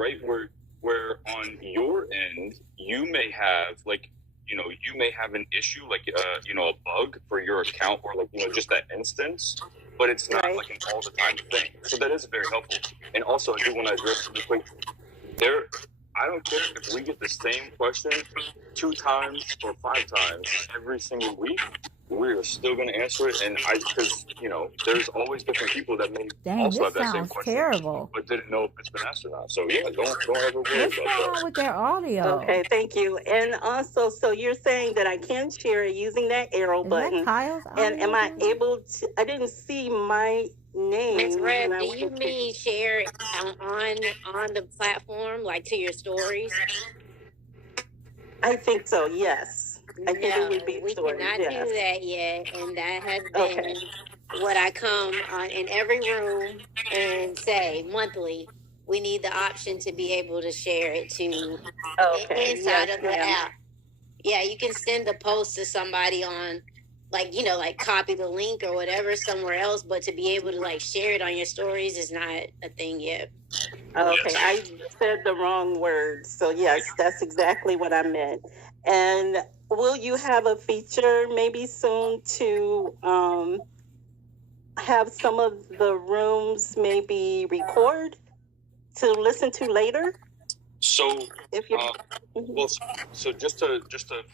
right? Where on your end, you may have you may have an issue, a bug for your account, or just that instance, but it's not Right. like an all the time thing. So that is very helpful. And also, I do want to address really quick I don't care if we get the same question 2 times or 5 times every single week. We're still going to answer it, and because there's always different people that may also have that same question, terrible. but didn't know if it's been asked or not. So yeah, don't ever worry What's about going that. on with their audio? Okay, thank you. And also, so you're saying that I can share it using that arrow Is button. that Kyle's audio? And am I able to? I didn't see my name. Ms. Rev, when I do you went to- mean share it on the platform, like to your stories? I think so. Yes, I think it would be we stories. cannot Yes. do that yet, and that has been what I come on in every room and say monthly. We need the option to be able to share it to inside of the app. Yeah, you can send a post to somebody on, like copy the link or whatever somewhere else, but to be able to share it on your stories is not a thing yet. Okay, I said the wrong word. So yes, that's exactly what I meant. And will you have a feature maybe soon to have some of the rooms maybe record to listen to later? So, if you so just to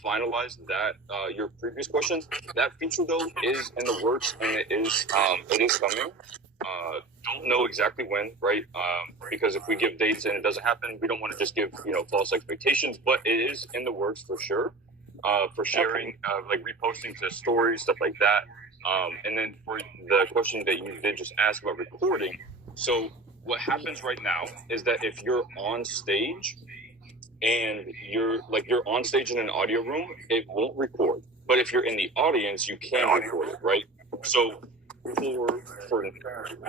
finalize that, your previous question, that feature though is in the works, and it is coming. Don't know exactly when, right? Because if we give dates and it doesn't happen, we don't want to just give false expectations. But it is in the works for sure. For sharing, reposting to stories, stuff like that. And then for the question that you did just ask about recording, so what happens right now is that if you're on stage and you're on stage in an audio room, it won't record. But if you're in the audience, you can record it, right? So for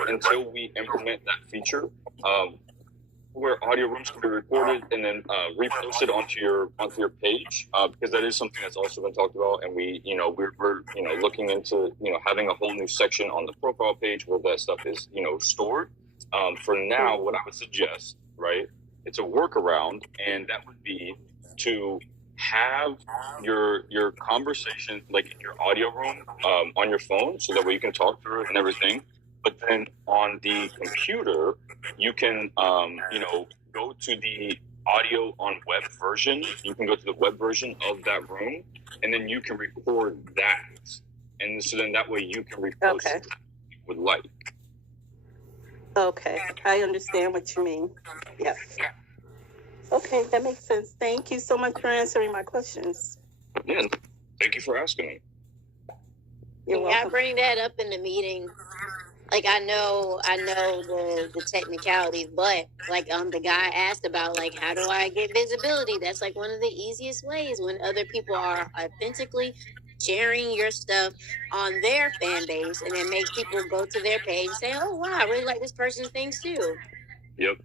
until we implement that feature, where audio rooms can be recorded and then reposted onto your page, because that is something that's also been talked about, and we're looking into having a whole new section on the profile page where that stuff is stored. For now, what I would suggest, right, it's a workaround, and that would be to have your conversation in your audio room on your phone, so that way you can talk through it and everything. But then on the computer, you can go to the audio on web version. You can go to the web version of that room, and then you can record that, and so then that way you can repost it with light. Okay, I understand what you mean. Yes. Okay, that makes sense. Thank you so much for answering my questions. Yeah, thank you for asking me. You're welcome. I bring that up in the meeting. I know the technicalities, but the guy asked about how do I get visibility? That's one of the easiest ways when other people are authentically sharing your stuff on their fan base, and then make people go to their page and say, oh wow, I really like this person's things too. Yep,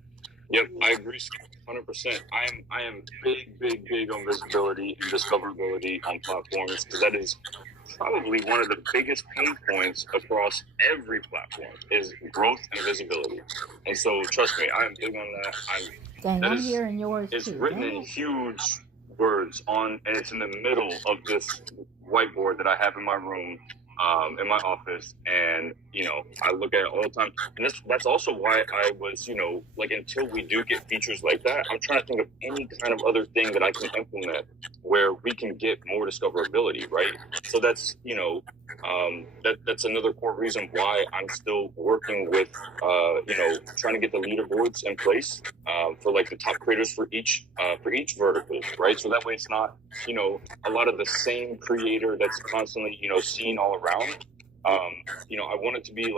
I agree 100%. I am big on visibility and discoverability on platforms, because that is probably one of the biggest pain points across every platform is growth and visibility. And so trust me, I am big on that. I'm hearing yours it's too. written in huge words and it's in the middle of this whiteboard that I have in my room, in my office, and I look at it all the time. And that's also why I was until we do get features like that, I'm trying to think of any kind of other thing that I can implement where we can get more discoverability, right? So that's that's another core reason why I'm still working with trying to get the leaderboards in place for the top creators for each vertical, right? So that way it's not a lot of the same creator that's constantly seen all around. I want it to be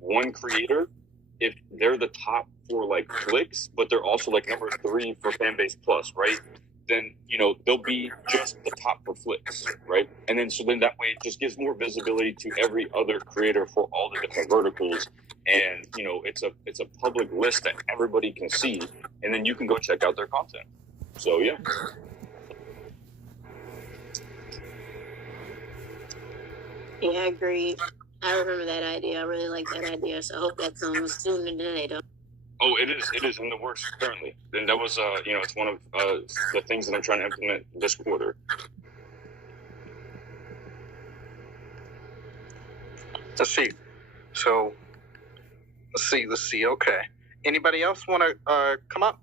one creator, if they're the top for clicks, but they're also number 3 for Fanbase Plus, right? Then they'll be just the top for flicks, right? And then that way it just gives more visibility to every other creator for all the different verticals, and it's a public list that everybody can see, and then you can go check out their content. So yeah. Yeah, I agree. I remember that idea. I really like that idea. So I hope that comes sooner than later. Oh Oh, it is. It is in the works currently, and that was, it's one of the things that I'm trying to implement this quarter. Let's see. So, let's see. Okay. Anybody else want to come up?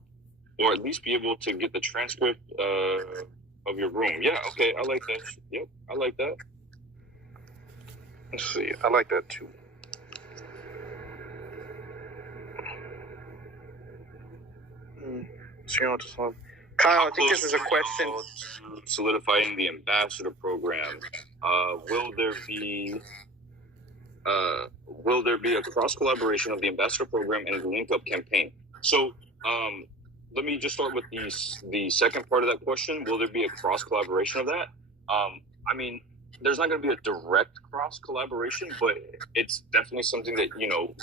Or at least be able to get the transcript of your room. Yeah, okay, I like that. Yep, I like that. Let's see. I like that too. Kyle, I think this is a question. Solidifying the ambassador program. Will there be a cross collaboration of the ambassador program and the Link Up campaign? So, let me just start with the second part of that question. Will there be a cross collaboration of that? I mean, there's not going to be a direct cross collaboration, but it's definitely something that,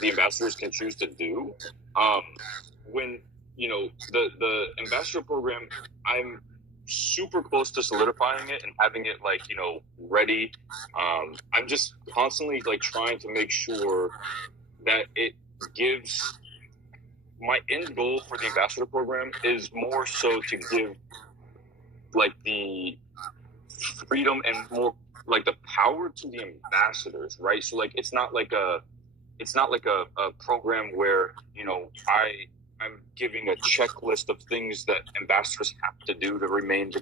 the ambassadors can choose to do. When, the ambassador program, I'm super close to solidifying it and having it ready. I'm just constantly trying to make sure that it gives. My end goal for the ambassador program is more so to give the freedom and more the power to the ambassadors, right? So it's not like a program where I'm giving a checklist of things that ambassadors have to do to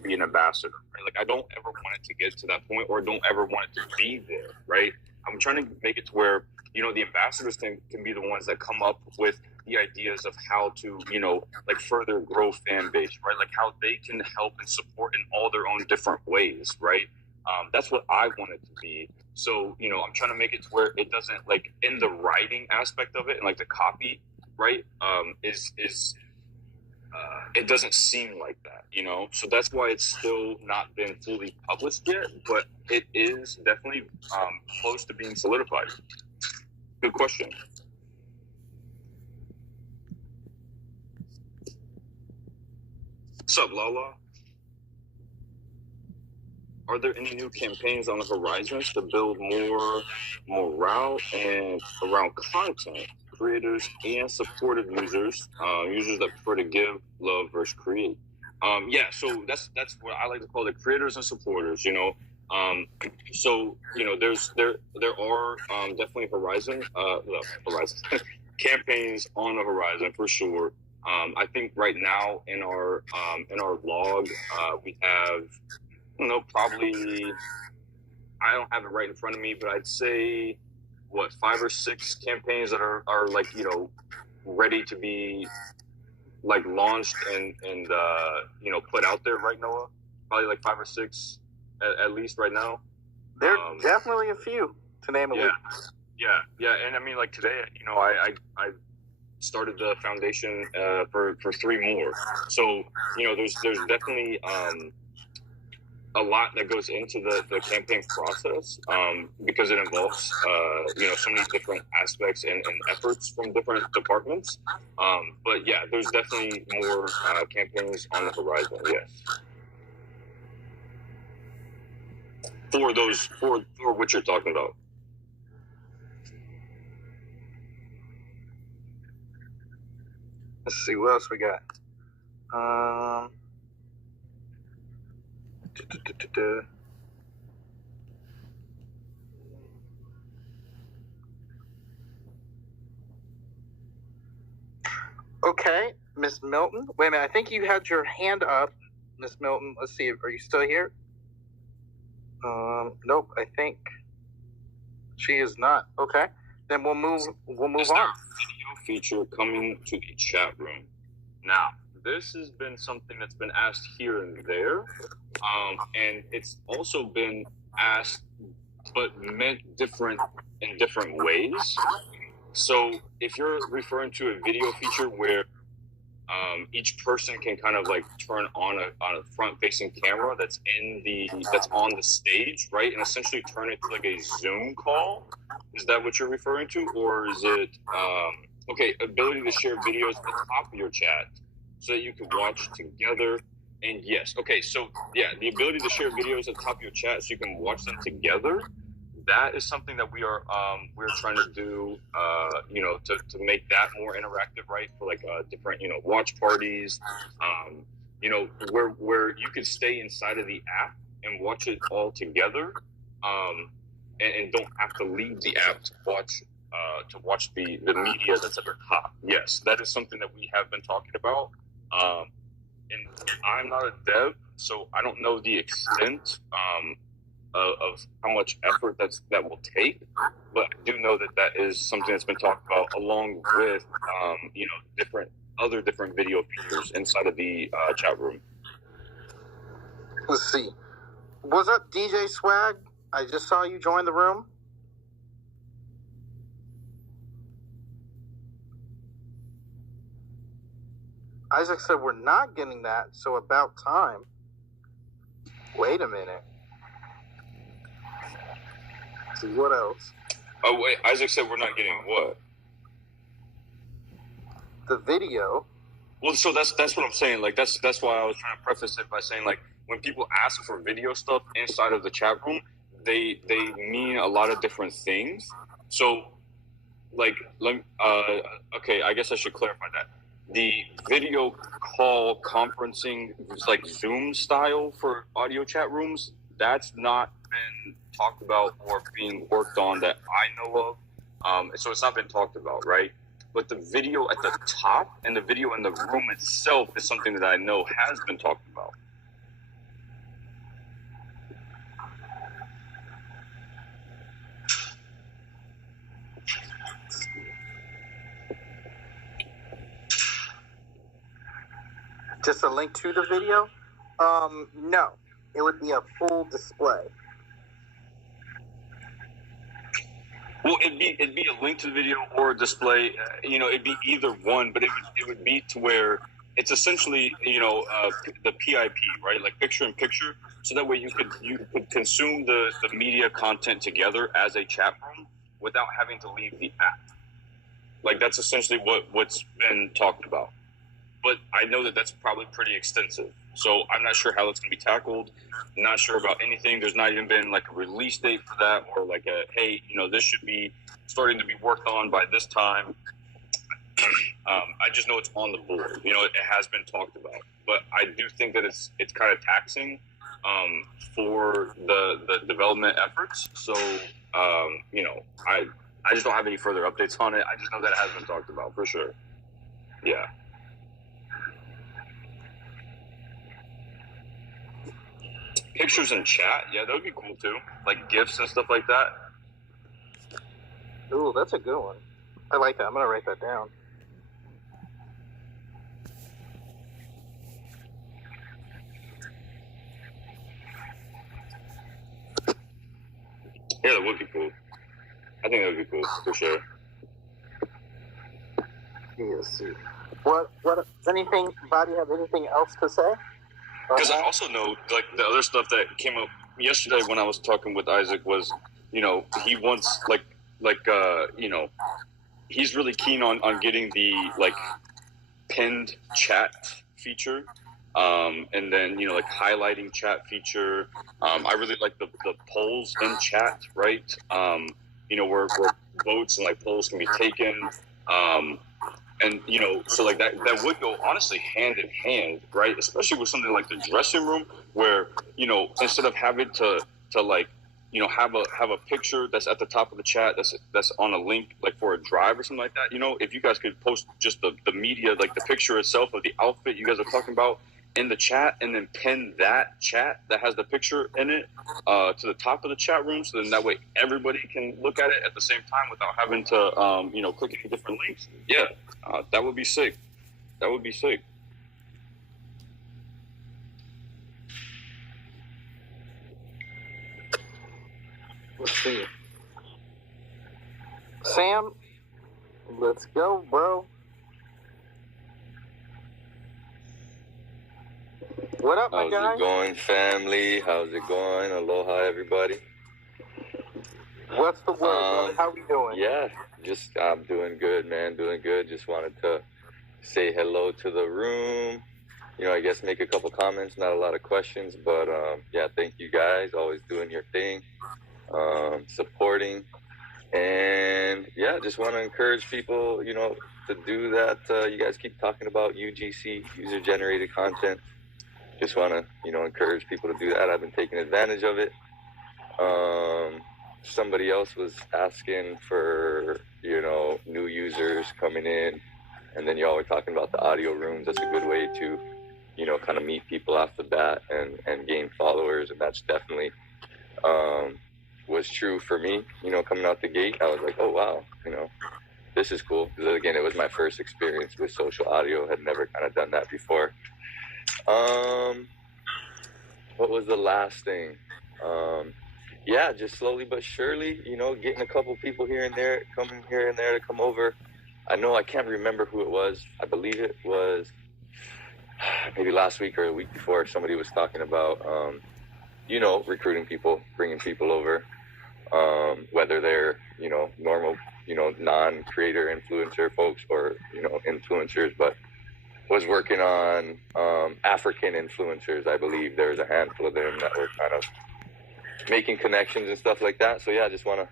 be an ambassador, right? I don't ever want it to get to that point, or don't ever want it to be there, right? I'm trying to make it to where the ambassadors can be the ones that come up with the ideas of how to further grow fan base, right? How they can help and support in all their own different ways, right? That's what I want it to be. So I'm trying to make it to where it doesn't in the writing aspect of it and the copy, right? It doesn't seem like that, So that's why it's still not been fully published yet, but it is definitely close to being solidified. Good question. What's up, Lala? Are there any new campaigns on the horizons to build more morale and around content, creators, and supportive users, users that prefer to give, love, versus create? Yeah, so that's what I like to call the creators and supporters. So there are definitely horizon campaigns on the horizon for sure. I think right now in our log we have probably, I don't have it right in front of me, but I'd say 5 or 6 campaigns that are ready to be launched and put out there, right, Noah? Probably 5 or 6 at least right now. There are definitely a few to name a list. Yeah, and I mean today, I started the foundation for 3 more. So there's definitely a lot that goes into the campaign process because it involves so many different aspects and efforts from different departments. But yeah, there's definitely more campaigns on the horizon. Yes, for what you're talking about. Let's see what else we got. Okay, Miss Milton. Wait a minute. I think you had your hand up, Miss Milton. Let's see. Are you still here? Nope. I think she is not. Okay. Then we'll move on. Video feature coming to the chat room. Now, this has been something that's been asked here and there, and it's also been asked but meant different in different ways. So if you're referring to a video feature where each person can kind of turn on a front-facing camera that's on the stage, right, and essentially turn it to a Zoom call, is that what you're referring to, or is it ability to share videos at the top of your chat so that you can watch together? And yes, okay, so yeah, the ability to share videos at the top of your chat so you can watch them together, that is something that we're trying to do, to make that more interactive, right? For like different, watch parties, where you could stay inside of the app and watch it all together, and don't have to leave the app to watch the media that's at the top. Yes, that is something that we have been talking about. And I'm not a dev, so I don't know the extent of how much effort that will take, but I do know that is something that's been talked about along with different video features inside of the chat room. Let's see. What's up, DJ Swag? I just saw you join the room. Isaac said we're not getting that, so about time. Wait a minute. Let's see, what else? Oh wait, Isaac said we're not getting what? The video. Well, so that's what I'm saying. Like that's why I was trying to preface it by saying, like, when people ask for video stuff inside of the chat room, they mean a lot of different things. So, like, okay, I guess I should clarify that. The video call conferencing is like Zoom style for audio chat rooms. That's not been talked about or being worked on that I know of. So it's not been talked about, right? But the video at the top and the video in the room itself is something that I know has been talked about. Just a link to the video? No. It would be a full display. Well, it'd be a link to the video or a display. It'd be either one, but it would be to where it's essentially the PIP, right? Like picture in picture, so that way you could consume the media content together as a chat room without having to leave the app. Like that's essentially what's been talked about. But I know that that's probably pretty extensive. So I'm not sure how that's going to be tackled. I'm not sure about anything. There's not even been like a release date for that, or like hey, this should be starting to be worked on by this time. I just know it's on the board. It has been talked about. But I do think that it's kind of taxing for the development efforts. So, I just don't have any further updates on it. I just know that it has been talked about for sure. Yeah. Pictures in chat, yeah, that would be cool too. Like GIFs and stuff like that. Ooh, that's a good one. I like that. I'm gonna write that down. Yeah, that would be cool. I think that would be cool for sure. Let's see. What? Anything? Body have anything else to say? Because I also know, like, the other stuff that came up yesterday when I was talking with Isaac was, he wants, he's really keen on getting the, like, pinned chat feature, and then, like, highlighting chat feature. I really like the polls in chat, right? Where votes and, like, polls can be taken. And, so like that would go honestly hand in hand, right? Especially with something like the dressing room where, instead of having to like, have a picture that's at the top of the chat that's on a link, like for a drive or something like that, if you guys could post just the media, like the picture itself of the outfit you guys are talking about in the chat, and then pin that chat that has the picture in it to the top of the chat room, so then that way everybody can look at it at the same time without having to click any different links. Yeah, that would be sick. That would be sick. Let's see. Sam, let's go, bro. What up, my guy? How's it going, family? How's it going? Aloha, everybody. What's the word, brother? How we doing? Yeah, I'm doing good, man. Doing good. Just wanted to say hello to the room. I guess make a couple comments. Not a lot of questions, but yeah, thank you guys. Always doing your thing. supporting. And yeah, just want to encourage people, to do that. You guys keep talking about UGC, user generated content. Just want to, encourage people to do that. I've been taking advantage of it. Somebody else was asking for, new users coming in, and then y'all were talking about the audio rooms. That's a good way to, kind of meet people off the bat and gain followers. And that's definitely, was true for me, coming out the gate. I was like, oh, wow, this is cool. Because again, it was my first experience with social audio. Had never kind of done that before. What was the last thing? Yeah, just slowly but surely, getting a couple people here and there, coming here and there to come over. I know I can't remember who it was. I believe it was maybe last week or a week before. Somebody was talking about, recruiting people, bringing people over, whether they're, normal, non-creator influencer folks or, influencers, but was working on African influencers. I believe there's a handful of them that were kind of making connections and stuff like that. So yeah, I just want to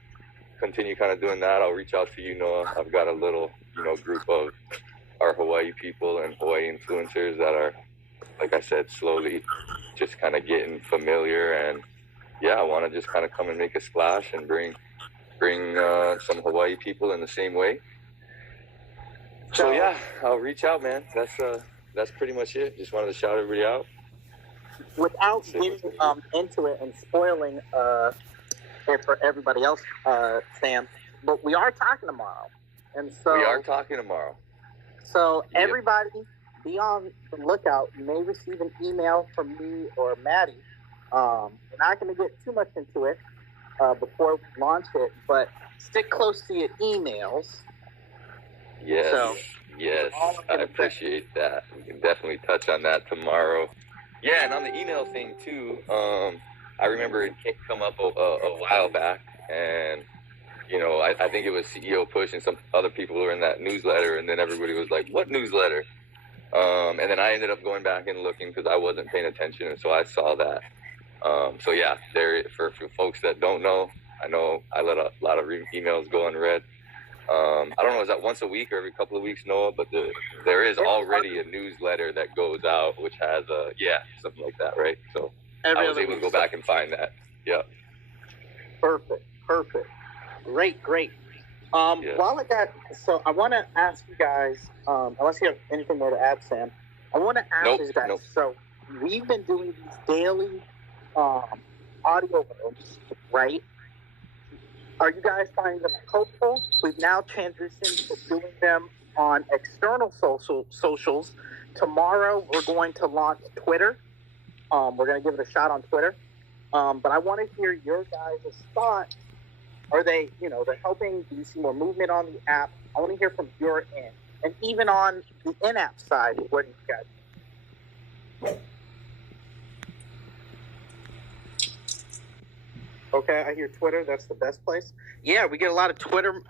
continue kind of doing that. I'll reach out to you, Noah. I've got a little, group of our Hawaii people and Hawaii influencers that are, like I said, slowly just kind of getting familiar. And yeah, I want to just kind of come and make a splash and bring some Hawaii people in the same way. So yeah, I'll reach out, man. That's pretty much it. Just wanted to shout everybody out. Without getting into it and spoiling it for everybody else, Sam, but we are talking tomorrow, and so we are talking tomorrow. So everybody, be on the lookout. You may receive an email from me or Maddie. We're not going to get too much into it before we launch it, but stick close to your emails. Yes, yes, I appreciate that. We can definitely touch on that tomorrow. Yeah, and on the email thing too, I remember it come up a while back, and I think it was CEO Push and some other people were in that newsletter, and then everybody was like, "What newsletter?" And then I ended up going back and looking because I wasn't paying attention, and so I saw that. So yeah, there for folks that don't know, I know I let a lot of emails go unread. I don't know, is that once a week or every couple of weeks, Noah? But there is already a newsletter that goes out, which has something like that, right? So I was able to go back and find that. Yeah. Perfect. Great. While I got, so I want to ask you guys, unless you have anything more to add, Sam, I want to ask you guys. Nope. So we've been doing these daily audio rooms, right? Are you guys finding them helpful? We've now transitioned to doing them on external socials. Tomorrow, we're going to launch Twitter. We're going to give it a shot on Twitter. But I want to hear your guys' thoughts. Are they, they're helping? Do you see more movement on the app? I want to hear from your end. And even on the in-app side, what do you guys? Okay, I hear Twitter. That's the best place. Yeah, we get a lot of Twitter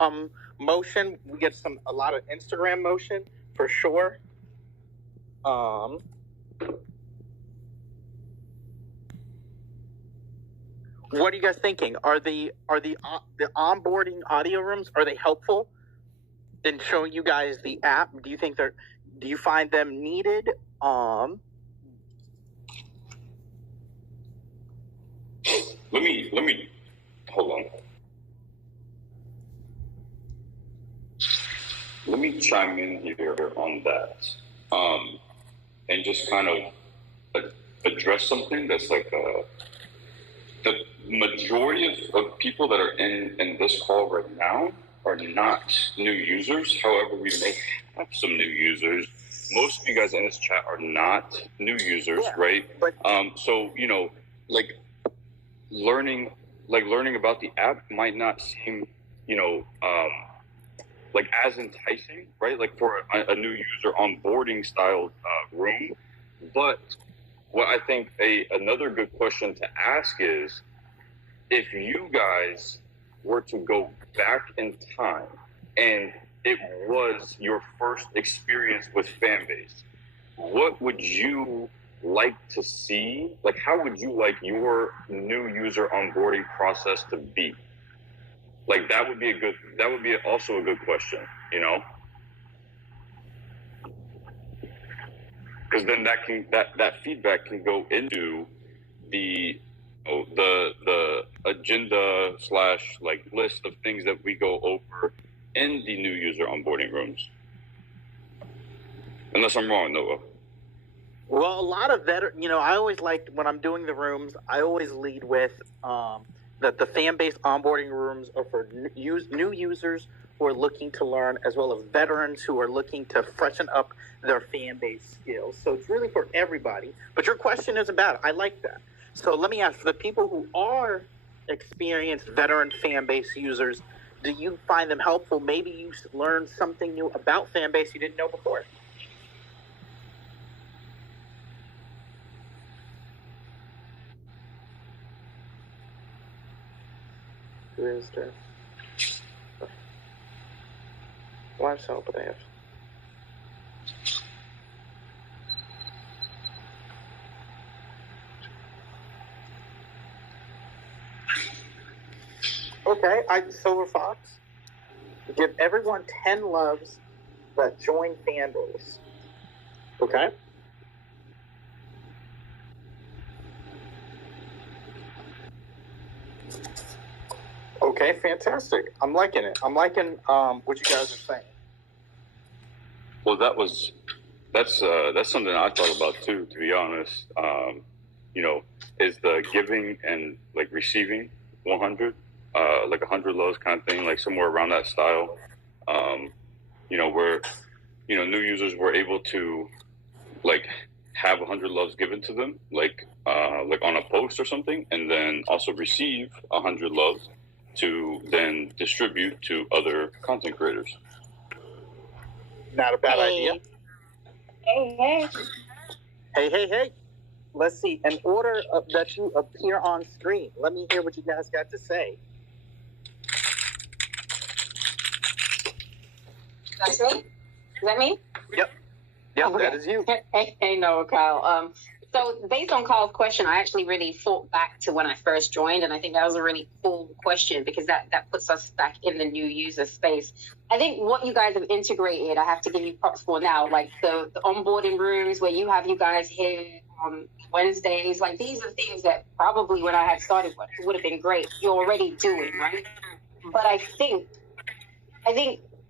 motion. We get a lot of Instagram motion for sure. What are you guys thinking? Are the onboarding audio rooms, are they helpful in showing you guys the app? Do you find them needed? Let me hold on. Let me chime in here on that, and just kind of address something that's like the majority of people that are in this call right now are not new users. However, we may have some new users. Most of you guys in this chat are not new users, right? But so like learning about the app might not seem like as enticing, right? Like for a new user onboarding style room. But what I think another good question to ask is, if you guys were to go back in time and it was your first experience with Fanbase, what would you like to see? Like, how would you like your new user onboarding process to be? Like, that would be also a good question, you know? Because then that feedback can go into the agenda / like list of things that we go over in the new user onboarding rooms. Unless I'm wrong, Noah. Well, a lot of I always like, when I'm doing the rooms, I always lead with that the fan-based onboarding rooms are for new users who are looking to learn, as well as veterans who are looking to freshen up their fan-based skills. So it's really for everybody. But your question isn't bad. I like that. So let me ask, for the people who are experienced veteran fan-based users, do you find them helpful? Maybe you learned something new about fan-base you didn't know before. Where's the life's help they have? Okay, Silver Fox. Give everyone 10 loves that join fanbase. Okay? Okay, fantastic. I'm liking it. I'm liking what you guys are saying. Well, that's something I thought about too, to be honest. Is the giving and like receiving 100, like 100 loves kind of thing, like somewhere around that style. Where new users were able to like have 100 loves given to them, like on a post or something, and then also receive 100 loves to then distribute to other content creators. Not a bad idea. Hey. Hey. Let's see. In order that you appear on screen, let me hear what you guys got to say. That's me? Is that me? Yep, okay. That is you. Hey, no, Kyle. So based on Kyle's question, I actually really thought back to when I first joined, and I think that was a really cool question because that puts us back in the new user space. I think what you guys have integrated, I have to give you props for now, like the onboarding rooms where you have you guys here on Wednesdays. Like, these are things that probably when I had started would have been great. You're already doing, right? But I think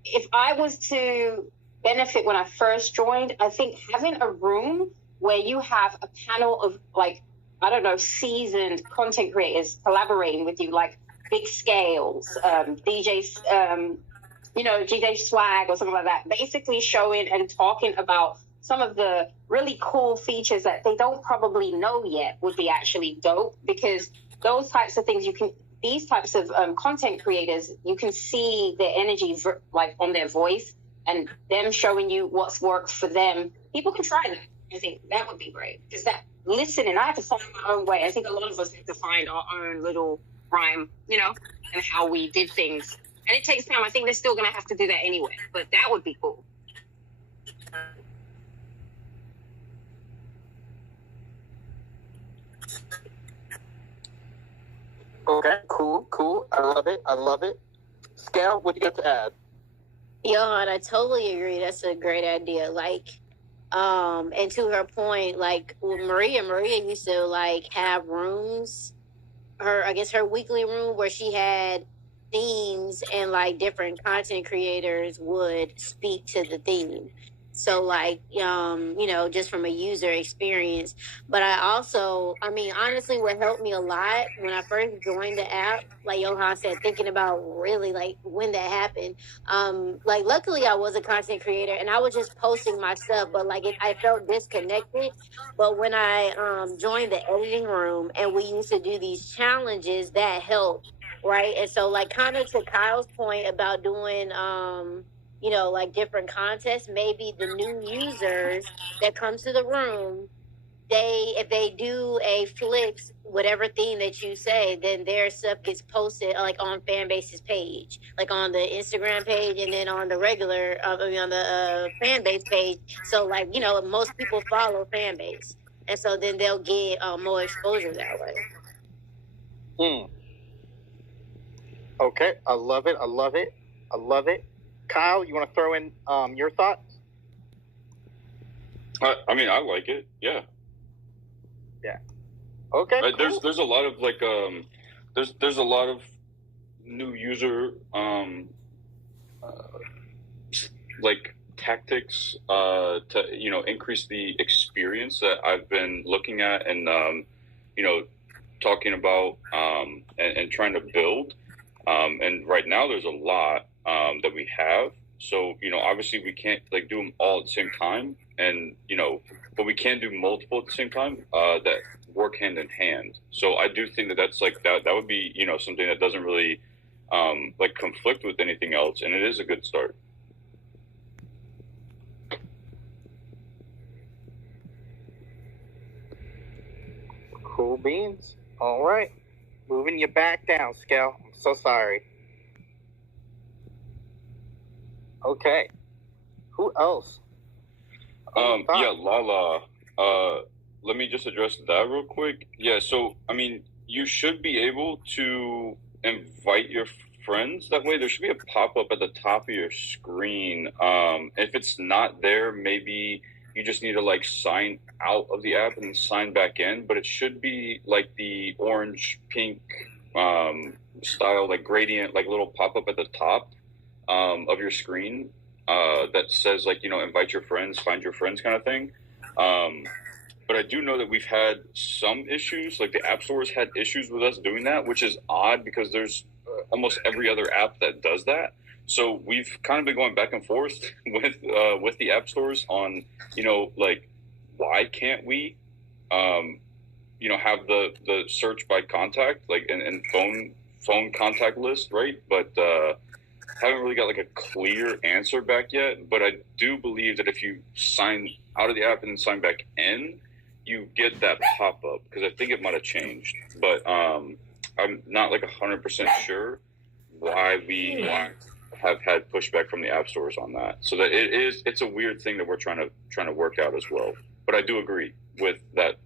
if I was to benefit when I first joined, I think having a room where you have a panel of, like, I don't know, seasoned content creators collaborating with you, like Big Scales, DJs, DJ Swag or something like that, basically showing and talking about some of the really cool features that they don't probably know yet would be actually dope, because those types of things these types of content creators, you can see their energy like on their voice and them showing you what's worked for them. People can try that. I think that would be great, because that listening, I have to find my own way. I think a lot of us have to find our own little rhyme, and how we did things. And it takes time. I think they're still going to have to do that anyway, but that would be cool. Okay, cool. I love it. Scal, what you got to add? Yeah, and I totally agree. That's a great idea. Like, and to her point, like with Maria used to like have rooms, her weekly room where she had themes and like different content creators would speak to the theme. So like, just from a user experience. But honestly, what helped me a lot when I first joined the app, like Johan said, thinking about really like when that happened. Like luckily I was a content creator and I was just posting my stuff, but like I felt disconnected. But when I joined the editing room and we used to do these challenges, that helped, right? And so like kind of to Kyle's point about doing like different contests, maybe the new users that come to the room, if they do a flips, whatever theme that you say, then their stuff gets posted like on Fanbase's page, like on the Instagram page, and then on the regular, on the Fanbase page. So like, most people follow Fanbase. and so then they'll get more exposure that way. Okay, I love it. I love it. I love it. Kyle, you want to throw in your thoughts? I mean, I like it. Yeah. Yeah. Okay. Cool. There's a lot of like there's a lot of new user like tactics to increase the experience that I've been looking at and talking about and trying to build. And right now there's a lot that we have. So, obviously we can't like do them all at the same time. And, but we can do multiple at the same time that work hand in hand. So I do think that that's like that would be, something that doesn't really like conflict with anything else. And it is a good start. Cool beans. All right. Moving you back down, Scal. I'm so sorry. Okay. Who else? Yeah, Lala. Let me just address that real quick. Yeah, so, I mean, you should be able to invite your friends that way. There should be a pop-up at the top of your screen. If it's not there, maybe you just need to, like, sign out of the app and then sign back in. But it should be, like, the orange-pink style, like, gradient, like, little pop-up at the top of your screen that says, like, invite your friends, find your friends kind of thing. But I do know that we've had some issues, like the App Store's had issues with us doing that, which is odd because there's almost every other app that does that. So we've kind of been going back and forth with the App Stores on, like, why can't we, have the search by contact, like, and phone contact list, right? But haven't really got like a clear answer back yet. But I do believe that if you sign out of the app and then sign back in, you get that pop-up because I think it might have changed. But I'm not like 100% sure why we have had pushback from the app stores on that. So that it's a weird thing that we're trying to work out as well. But I do agree with that,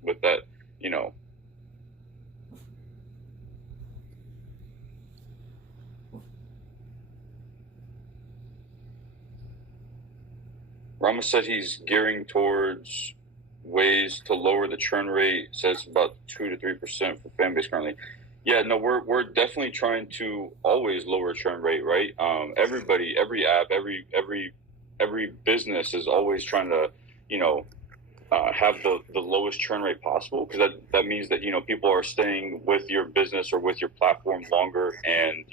Rama said he's gearing towards ways to lower the churn rate. Says about 2 to 3% for fan base currently. Yeah, no, we're definitely trying to always lower churn rate, right? Everybody, every app, every business is always trying to, have the lowest churn rate possible because that means that people are staying with your business or with your platform longer, and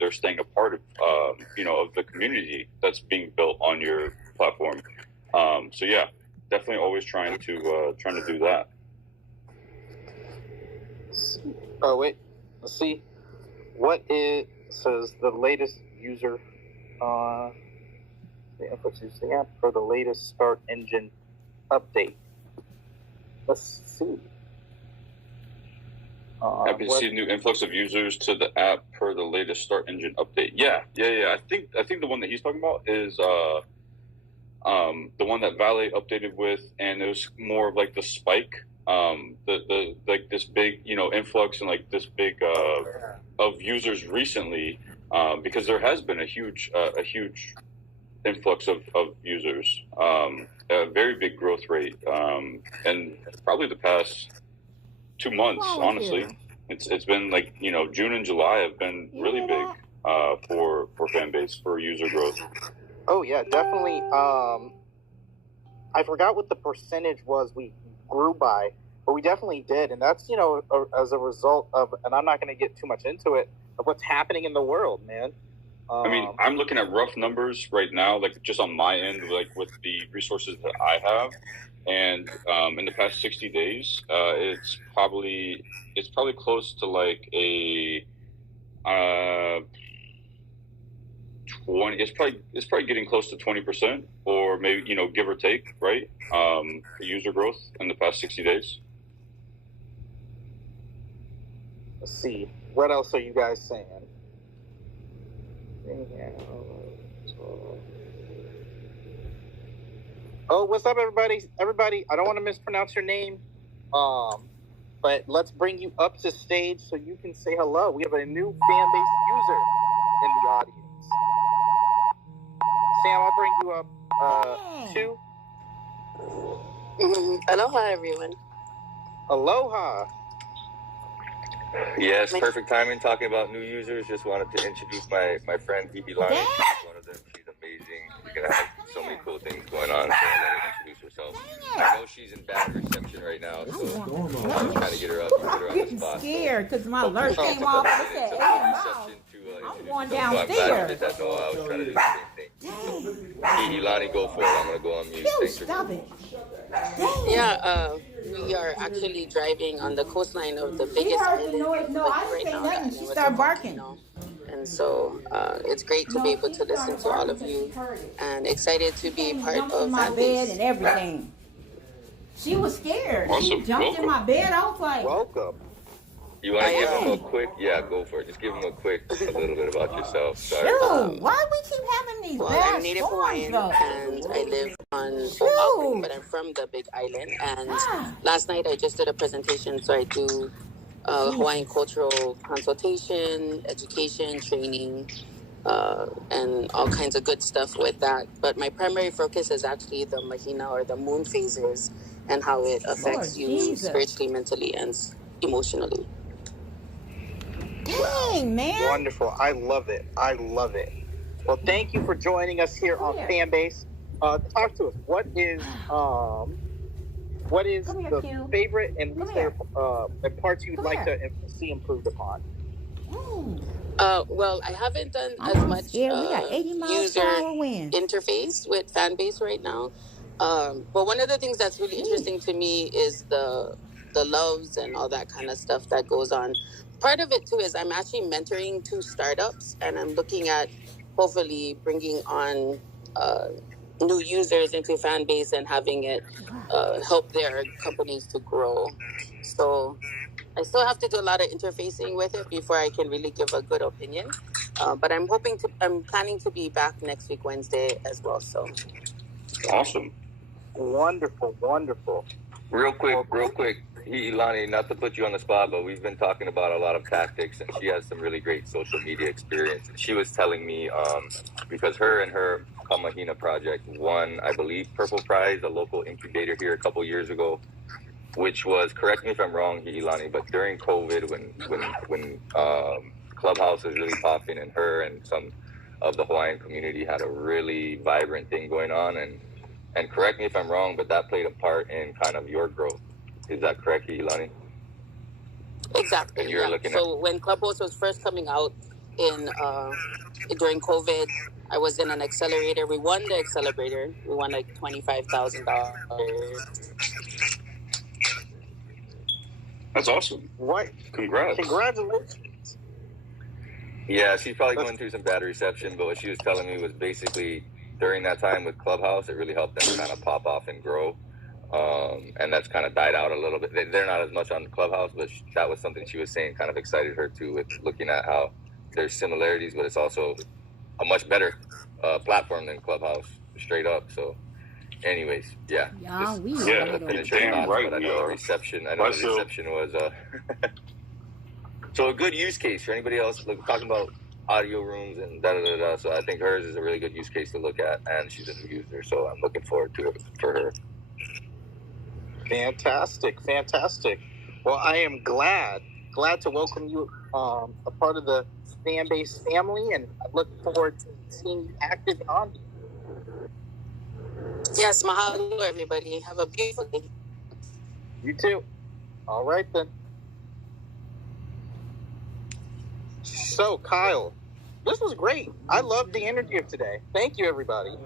they're staying a part of of the community that's being built on your platform. So yeah, definitely always trying to do that. Oh wait, let's see. What it says the latest user the inputs use the app for the latest start engine update. Let's see. Happy to see new influx of users to the app per the latest start engine update. Yeah. I think the one that he's talking about is the one that Valet updated with, and it was more of like the spike, the like this big influx and like this big of users recently, because there has been a huge influx of users, a very big growth rate, and probably the past 2 months, honestly. It's been like June and July have been really big for fan base, for user growth. Oh yeah, definitely. I forgot what the percentage was we grew by, but we definitely did, and that's as a result of, and I'm not going to get too much into it, of what's happening in the world, man. I mean, I'm looking at rough numbers right now, like just on my end, like with the resources that I have, and in the past 60 days, it's probably close to like a 20. It's probably getting close to 20%, or maybe give or take, right? User growth in the past 60 days. Let's see. What else are you guys saying? Oh, what's up, everybody? Everybody, I don't want to mispronounce your name. But let's bring you up to stage so you can say hello. We have a new fan base user in the audience. Sam, I'll bring you up too. Aloha, everyone. Aloha. Yes, perfect timing. Talking about new users, just wanted to introduce my friend Ilani. She's one of them. She's amazing. She's gonna have so many cool things going on. So I'll let her introduce herself. I know she's in bad reception right now, so I'm trying to get her up, put her on the spot. I'm scared because my alert came off. I said, I'm going downstairs. I was trying to do the same thing. Ilani, go for it. I'm gonna go on mute. Stop it. Yeah, we are actually driving on the coastline of the biggest island right now. She started barking. And so it's great to be able to listen to all of you and excited to be part of my bed and everything. She was scared. Awesome. She jumped in my bed. I was like, welcome. You want to give them a quick, go for it. Just give them a little bit about yourself. Sorry. Why do we keep having these bad I'm Native Hawaiian and I live on Oahu, but I'm from the Big Island. And last night I just did a presentation, so I do Hawaiian cultural consultation, education, training, and all kinds of good stuff with that. But my primary focus is actually the mahina or the moon phases and how it affects you spiritually, mentally, and emotionally. Dang, man. Wonderful. I love it. Well, thank you for joining us here on Fanbase. Talk to us. What is the favorite and least favorite parts you'd like to see improved upon? Well, I haven't done as much user interface with Fanbase right now. But one of the things that's really interesting to me is the loves and all that kind of stuff that goes on. Part of it too is I'm actually mentoring 2 startups, and I'm looking at hopefully bringing on new users into Fanbase and having it help their companies to grow. So I still have to do a lot of interfacing with it before I can really give a good opinion. But I'm planning to be back next week, Wednesday as well. So awesome. Wonderful. Real quick. Ilani, not to put you on the spot, but we've been talking about a lot of tactics, and she has some really great social media experience. And she was telling me, because her and her Kamahina project won, I believe, Purple Prize, a local incubator here a couple years ago, which was, correct me if I'm wrong, Ilani, but during COVID, when Clubhouse was really popping, and her and some of the Hawaiian community had a really vibrant thing going on, and correct me if I'm wrong, but that played a part in kind of your growth. Is that correct, Ilani? Exactly. And you're looking at... when Clubhouse was first coming out during COVID, I was in an accelerator. We won the accelerator. We won like $25,000. That's awesome. What? Congratulations. Yeah, she's probably going through some bad reception, but what she was telling me was basically during that time with Clubhouse, it really helped them kind of pop off and grow. And that's kind of died out a little bit. They're not as much on Clubhouse, but that was something she was saying kind of excited her too, with looking at how there's similarities, but it's also a much better platform than Clubhouse, straight up. So anyways, damn right we are. The reception was so a good use case for anybody else talking about audio rooms and da-da-da-da. So I think hers is a really good use case to look at, and she's a new user, so I'm looking forward to it for her. Fantastic. Well, I am glad to welcome you a part of the Fanbase family, and I look forward to seeing you active on. Yes, mahalo everybody. Have a beautiful day. You too. All right then. So, Kyle, this was great. I loved the energy of today. Thank you, everybody.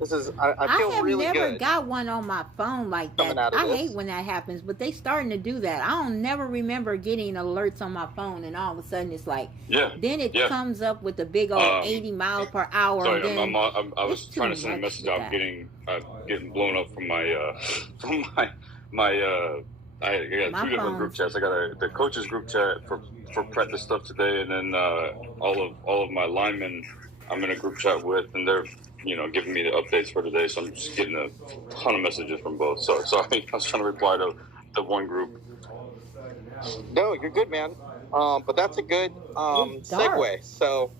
I feel really good. I have never got one on my phone like that. I hate when that happens, but they starting to do that. I don't never remember getting alerts on my phone, and all of a sudden it's like, then it comes up with the big old 80 miles per hour. Sorry, I was trying to send a message. I'm getting blown up from my I got 2 different group chats. I got the coaches group chat for practice stuff today, and then all of my linemen I'm in a group chat with, and they're giving me the updates for today. So I'm just getting a ton of messages from both. So sorry, I was trying to reply to the one group. No, you're good, man. But that's a good segue. So,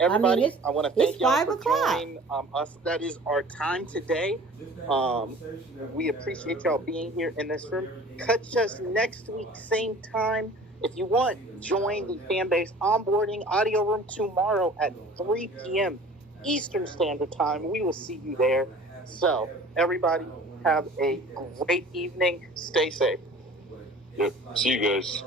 everybody, I want to thank y'all for joining us. That is our time today. We appreciate y'all being here in this room. Catch us next week, same time. If you want, join the Fanbase onboarding audio room tomorrow at 3 p.m. Eastern Standard Time. We will see you there. So, everybody, have a great evening. Stay safe. Yep. See you guys.